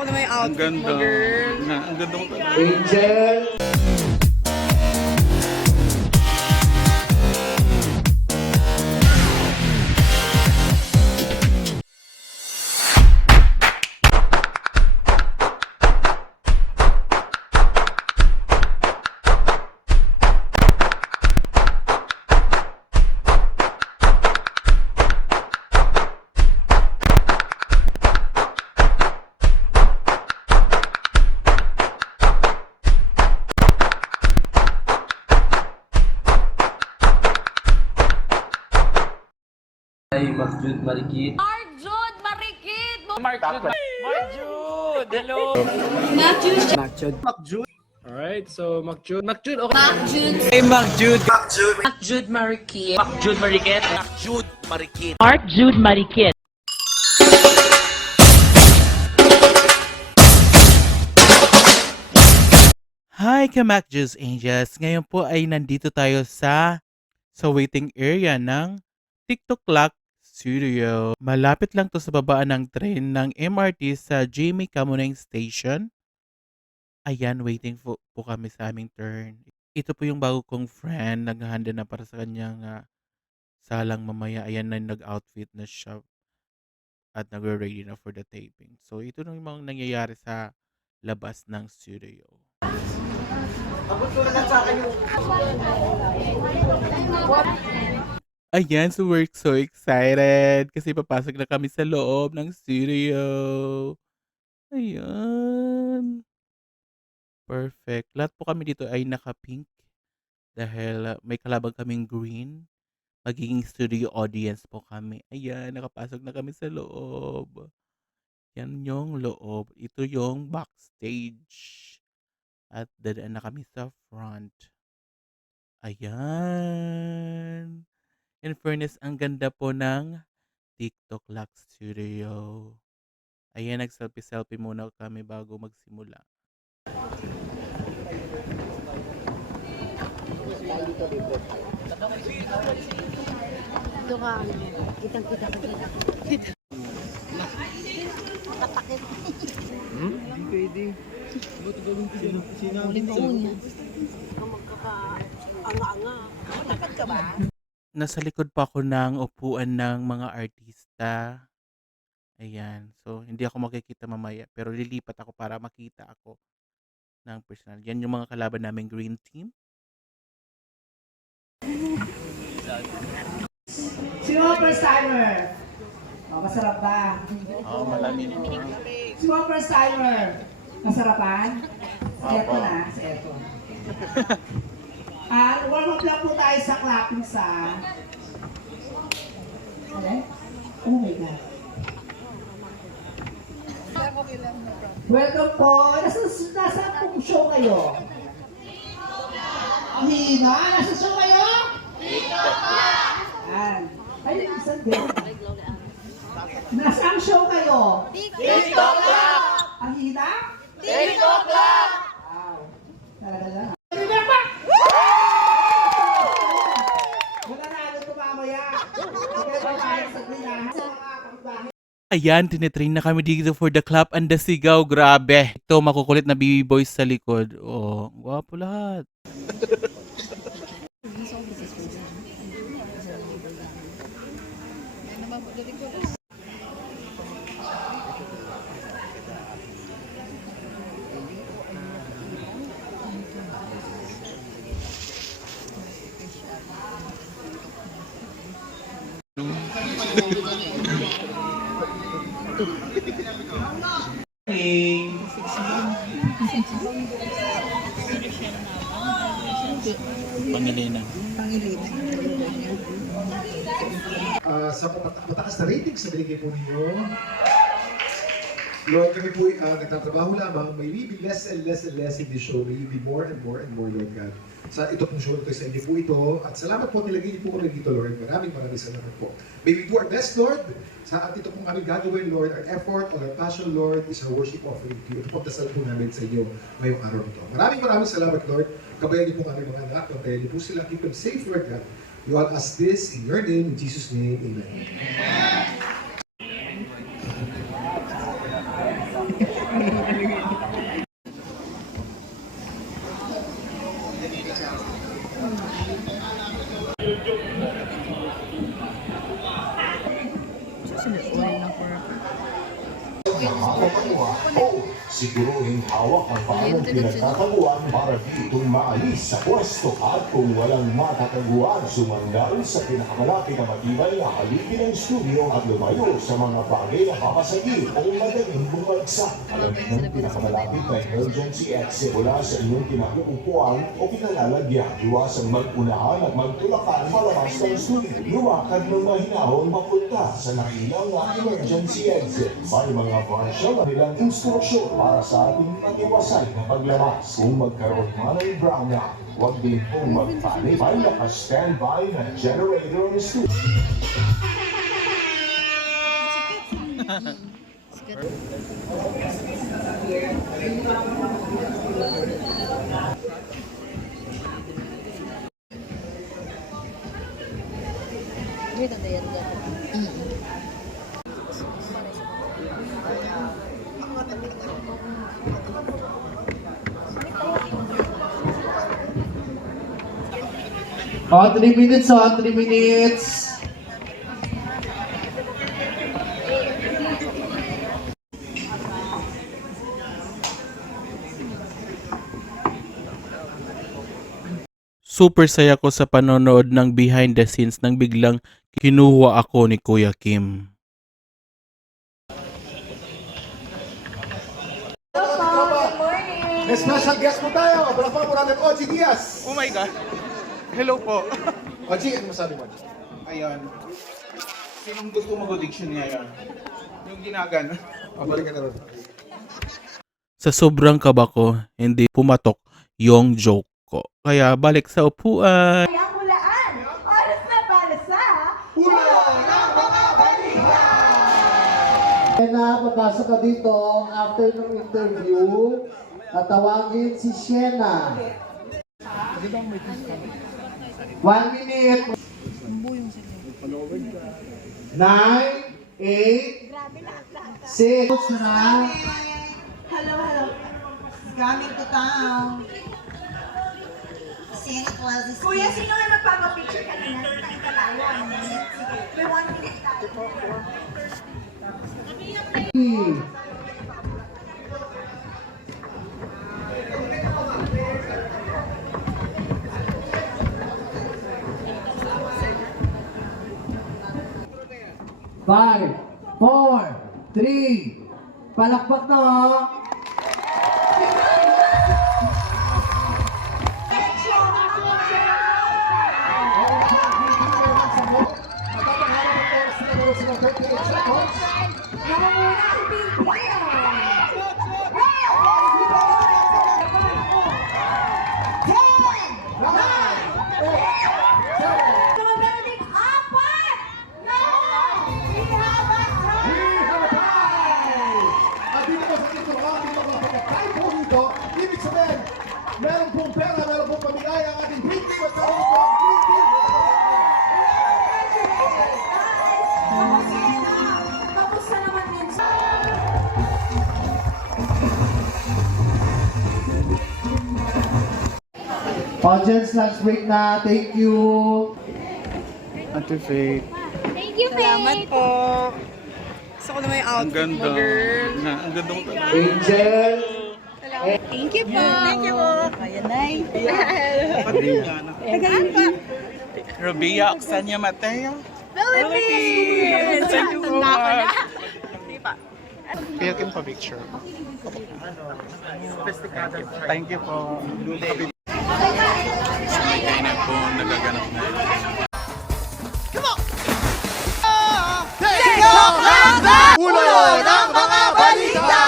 ko na may outfit mo, girl. Ang ganda mo talaga. Angel! Ay, Jude Marikit. Jude Marikit! Jude! Hello! Jude. Alright, so Jude, okay. Jude! Hey, Jude. Jude Marikit! Jude Marikit. Jude Marikit. Hi, Kamakjus Angels! Ngayon po ay nandito tayo sa waiting area ng TikTok Clock Studio. Malapit lang to sa babaan ng train ng MRT sa Jimmy Kamuneng Station. Ayan, waiting po kami sa aming turn. Ito po yung bago kong friend. Naghahanda na para sa kanyang salang mamaya. Ayan na nag-outfit na siya at nagre-ready na for the taping. So, ito na yung mga nangyayari sa labas ng studio. Ayan, so we're so excited kasi papasok na kami sa loob ng studio. Ayan. Perfect. Lahat po kami dito ay naka-pink dahil may kalabang kaming green. Magiging studio audience po kami. Ayan, nakapasok na kami sa loob. Yan yung loob. Ito yung backstage. At dadaan na kami sa front. Ayan. In fairness, ang ganda po ng TikTok Lock Studio. Ayan, nag-selfie-selfie muna kami bago magsimula. Ito ka, kitang-kita ka dito. Kapakit. Hindi pwede. Uling ko niya. Magkaka-anga-anga. Dapat ka ba? Nasa likod pa ako ng upuan ng mga artista. Ayan. So, hindi ako makikita mamaya. Pero lilipat ako para makita ako ng personal. Yan yung mga kalaban namin green team. Sino ang first timer? Oh, masarap ba? Oo, malalim. Sino ang first timer? Masarapan? Si Eto na, si Eto. Warm up lang po tayo sa clapping sa... Okay? Oh my God. Welcome po. Nasa pong show kayo? Hina, nasa show kayo? Ay, isang din. Nasaan show kayo? TikTok Club! Ang hina? TikTok Club! Wow. Talaga lang. Remember! Wala na ano ito mamaya. Okay ba tayo sa grinahan? Sa mga kapitbahay. Ayan, tinitrain na kami dito for the clap and the sigaw. Grabe. Ito, makukulit na baby boys sa likod. Oh, gwapo lahat. Pangilinan. Sa matakas na ratings na binigay po ninyo, Lord, kami po nagtatrabaho lamang, may we be less and less and less in this show, may we be more and more and more, Lord God. Sa ito pong show ito, sa inyo po ito, at salamat po, nilagay niyo po kami dito, Lord. Maraming salamat po. May we do our best, Lord. Sa at ito pong aming gagawin, Lord, our effort, all our passion, Lord, is our worship offering to you. Ito pong dasal po namin sa inyo ngayong araw ito. Maraming salamat, Lord. Kabayan niyo po kami mga anak, kabayan niyo po sila, keep them safe, Lord God. We all ask this in your name, in Jesus' name, amen. Siguruhin hawak ang paanong pinagtataguan para ditong maalis sa pwesto at kung walang matataguan, sumanggal sa pinakamalapit na matibay na haligi ng studio at lumayo sa mga bagay na papasagip o madaling bumagsak. Alamin ng pinakamalapit na emergency exit mula sa inyong kinauupuan o kinalalagyan. Iwasang mag-unahan at magtulakan palabas ng studio. Lumakad ng mahinahon mapunta sa nakilang na emergency exit. May mga partial na nilang instruksyon para sa ating matiwasay na paglabas. Kung magkaroon man ng brownout, huwag din pong magpanik. May naka-standby na generator ng studio. Oh, 3 minutes, oh, 3 minutes. Super saya ko sa panonood ng behind the scenes nang biglang kinuha ako ni Kuya Kim. May special guest po tayo. Palakpakan po natin, Oji Diaz. Oh my God. Hello po. Oji, ano masabi mo? Ayun. Sinong gusto mag-audition ngayon? Yung ginagan. Pabalik ka na rin. Sa sobrang kaba ko, hindi pumatok yung joke ko. Kaya balik sa upuan. Kaya hulaan. Oras na para sa Na papasok ka dito after ng interview, tatawagin si Shena. 1 minute. 9, 8, 6 na. Hello, hello. Coming to town. Kuya, sino nga magpapapicture kanina? Nakita tayo. Sige, may 1 minute tayo. 5, 4, 3. Palakpak na, oh. Ibig sabihin, meron pong pera, meron pong pamilay ang ating hindi at meron pong hindi. Kamusta naman din sa... Audience, lunch break na. Thank you. Ate Faith. Thank you, Salamat po. Gusto ko naman yung Ang outfit ganda. mo, girl. Ang ganda mo talaga. Angel. Thank you po. Thank you po. Ayan, Nay. Tagaan pa. Robia Oxania Mateo. Philippines! Thank you so Tanda ko na. much. Hindi pa. Kaya kin pa picture. Thank you po. Sa may kainan po nagaganap na. Ulo ng mga balita!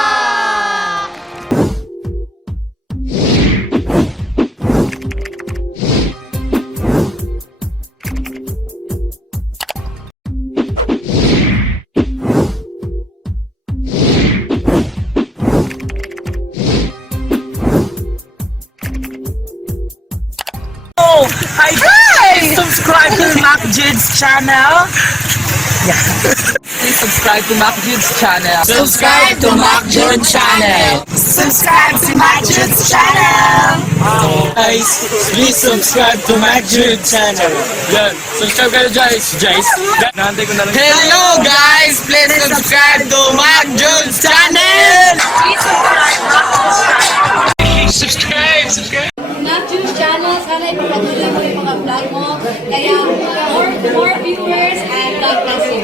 Hi! Subscribe to Mac Jude's channel. Please subscribe to Mac Jude's channel. Subscribe to Mac Jude channel. Subscribe to my Jude's channel! Guys, please subscribe to Mac Jude channel. Yan, subscribe kayo guys. Nahantay ko na lang. Hello guys, please subscribe to Mac Jude channel. Subscribe! Mac Jude channel, sana ipapatuloy mo yung mga vlog mo. Kaya more viewers and God bless you.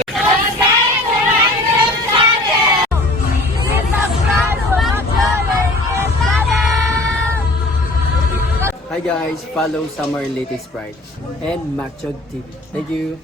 Hi guys, follow Summer Latest Sprite and Mac Jude TV. Thank you.